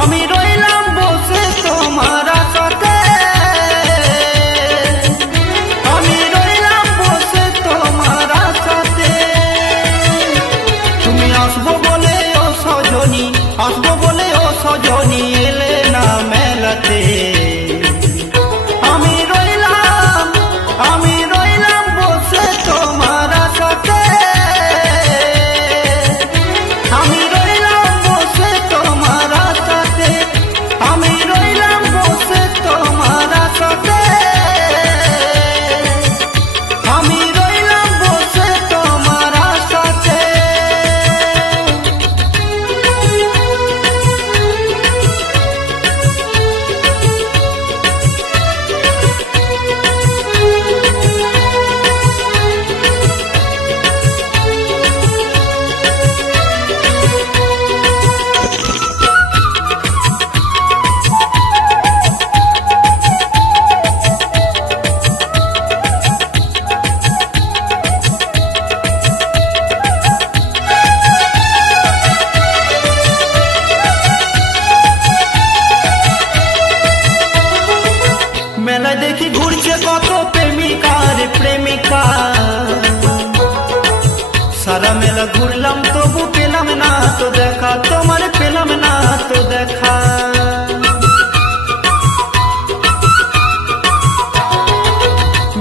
আমি রইলাম বসে তোমার আশাতে, আমি রইলাম বসে তোমার আশাতে। তুমি আসবো বলে ও সজনী, আসবো বলে ও সজনী, এলে না মেলাতে। আমি রইলাম বসে তোমার আশাতে, আমি রইলাম বসে তোমার আশাতে, আমি রইলাম বসে তোমার আশাতে, আমি রইলাম বসে তোমার আশাতে। মেলায় দেখি ঘুরছে কত প্রেমিকার প্রেমিকা, সারা মেলা ঘুরলাম তবু পেলাম না তো দেখা, তোমার পেলাম না তো দেখা।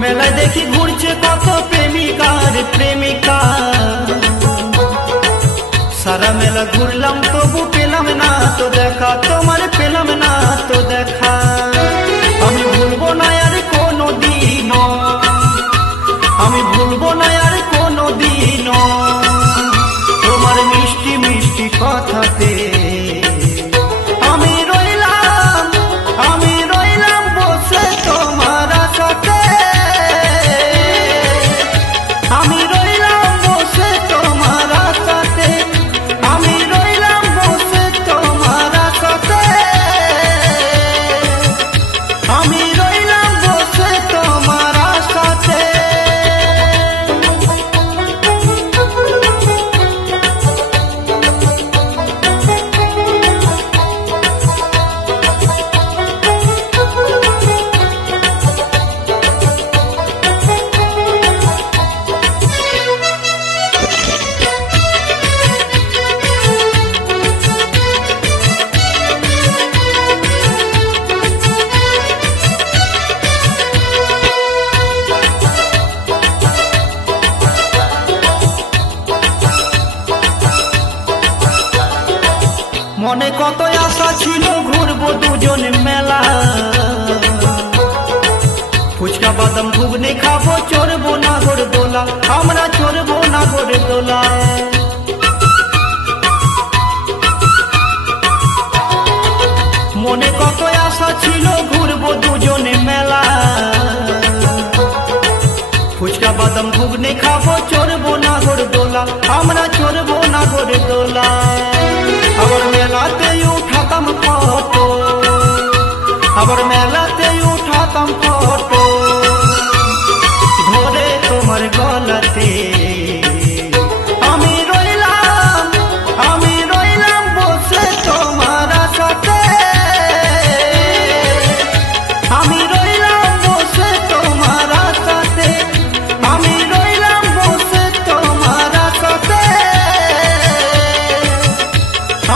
মেলায় দেখি ঘুরছে কত প্রেমিকার প্রেমিকা, সারা মেলা ঘুরলাম তবু পেলাম না তো দেখা, তোমার পেলাম না তো দেখা। আমি ভুলবো না আর কোনো দিনও, আমি ভুলবো না আর কোনো দিনও তোমার মিষ্টি মিষ্টি কথাতে। আমি রইলাম বসে তোমার আশাতে, আমি রইলাম বসে তোমার আশাতে, আমি রইলাম বসে তোমার আশাতে, আমি রইলাম বসে তোমার আশাতে। মনে কত আশা ছিল ঘুরবো দুজন মেলা, ফুচকা বাদাম ঘুগনি খাবো, চড়বো নাগরদোলা, আমরা চড়বো নাগরদোলা। মনে কত আশা ছিল ঘুরবো দুজন মেলা, ফুচকা বাদাম ঘুগনি খাবো, চড়বো নাগরদোলা, আমরা চড়বো নাগরদোলা। আবার মেলাতে উঠাতাম ফটো, আবার মেলাতে উঠাতাম ফটো, ধরে তোমার গলাতে। আমি রইলাম বসে তোমার আশাতে, আমি রইলাম বসে তোমার আশাতে, আমি রইলাম বসে তোমার আশাতে,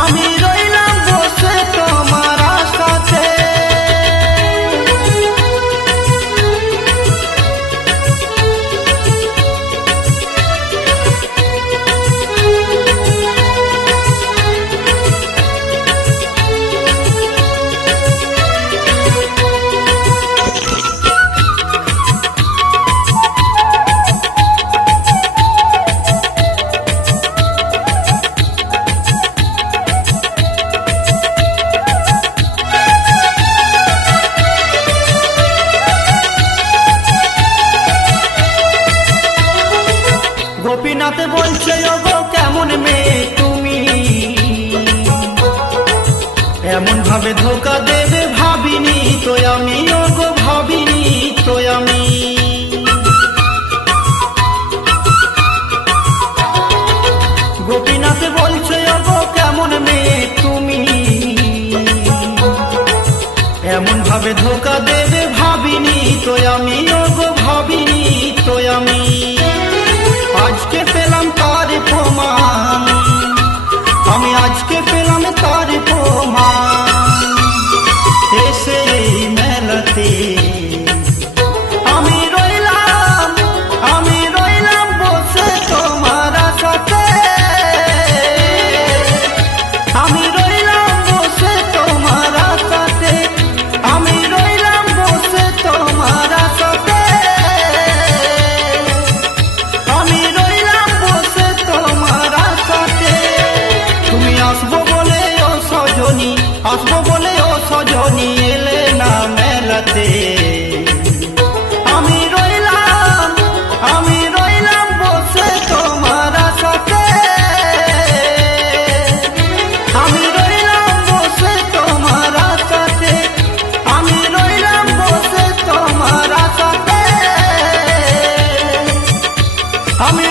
আমি রইলাম বসে তোমার আশাতে। গোপীনাথ বলছে ওগো কেমন মেয়ে তুমি, এমন ভাবে ধোকা দেবে ভাবিনি তো আমি, ওগো ভাবিনি তো আমি। গোপীনাথ বলছে ওগো কেমন মেয়ে তুমি, এভাবে ধোকা দেবে ভাবিনি তো আমি, ওগো ভাবিনি তো আমি। আজকে পেলাম তার প্রমাণ, আমি আজকে পেলাম তার প্রমাণ। এসে এই মেলাতে আমি রইলাম বসে তোমার সাথে, আমি রইলাম বসে তোমার সাথে, আমি রইলাম বসে তোমার সাথে, আমি রইলাম বসে তোমার সাথে। তুমি আসবো বলে ও সজনী, আসবো বলে ও সজনী, এলে না মেলাতে। আমি রইলাম বসে তোমার সাথে, আমি রইলাম বসে তোমার সাথে, আমি রইলাম বসে তোমার সাথে, আমি